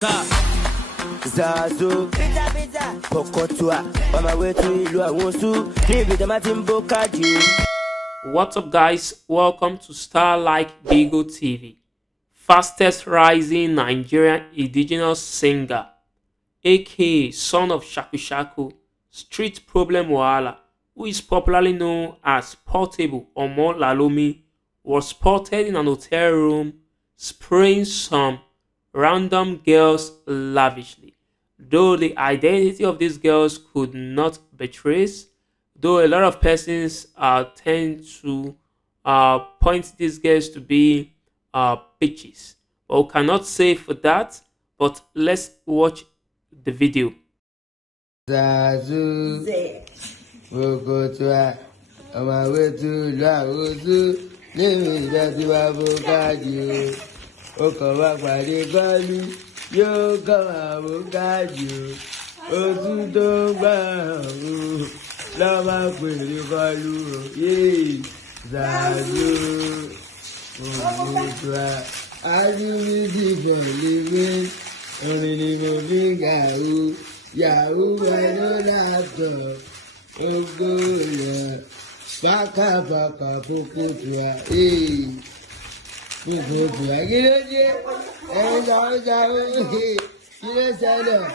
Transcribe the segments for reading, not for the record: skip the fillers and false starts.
Zazoo, on my way to What's up, guys? Welcome to Starlike Bigo TV. Fastest rising Nigerian indigenous singer, aka son of Shaku Shaku, street problem Wahala, who is popularly known as Portable Omo Lalomi, was spotted in an hotel room spraying some random girls lavishly. Though the identity of these girls could not be traced, though a lot of persons tend to point these girls to be bitches. But we cannot say for that, but let's watch the video. Zazoo Zeh. We'll go to on my way to Zazoo. Let me get to avocado. Oh, come back by the gully. Yo, come avocado. Oh, to the ground. Lava pretty gully. Yeah, Zazoo. Oh, I do this for living. Only moving Yahoo. Yahoo, I don't have to. Oh, good, yeah. Baka, Pukutua, Pukutua, get it, and I was out here. You just said that.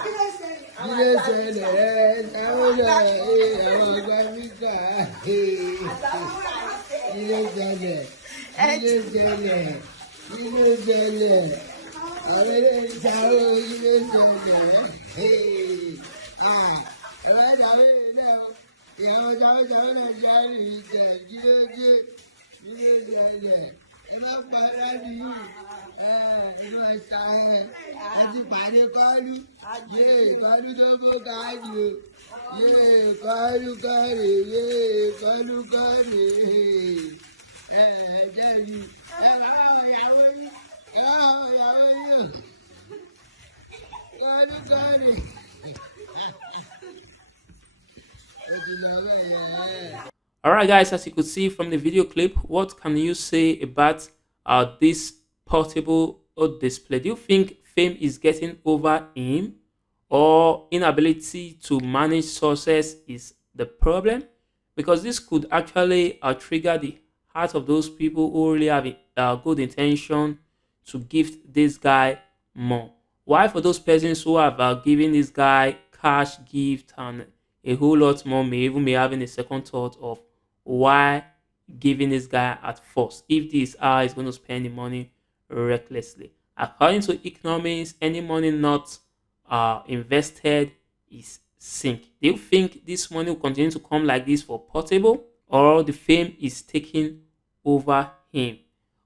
You just said that. I was going to be You just said that. You just said that. You just said that. I didn't tell you just said that. Alright, guys, as you could see from the video clip, what can you say about this Portable display? Do you think fame is getting over him, or inability to manage success is the problem? Because this could actually trigger the heart of those people who really have good intention to gift this guy more. Why for those persons who have given this guy cash gift and a whole lot more may even be having a second thought of why giving this guy at first, if this is how he's going to spend the money recklessly. According to economics, any money not invested is sink. Do you think this money will continue to come like this for Portable, or the fame is taking over him?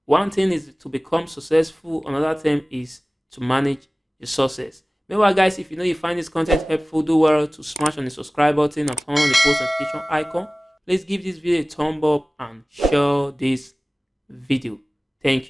One thing is to become successful, another thing is to manage the success. Meanwhile, guys, if you know you find this content helpful, do well to smash on the subscribe button and turn on the post notification icon. Please give this video a thumb up and share this video. Thank you.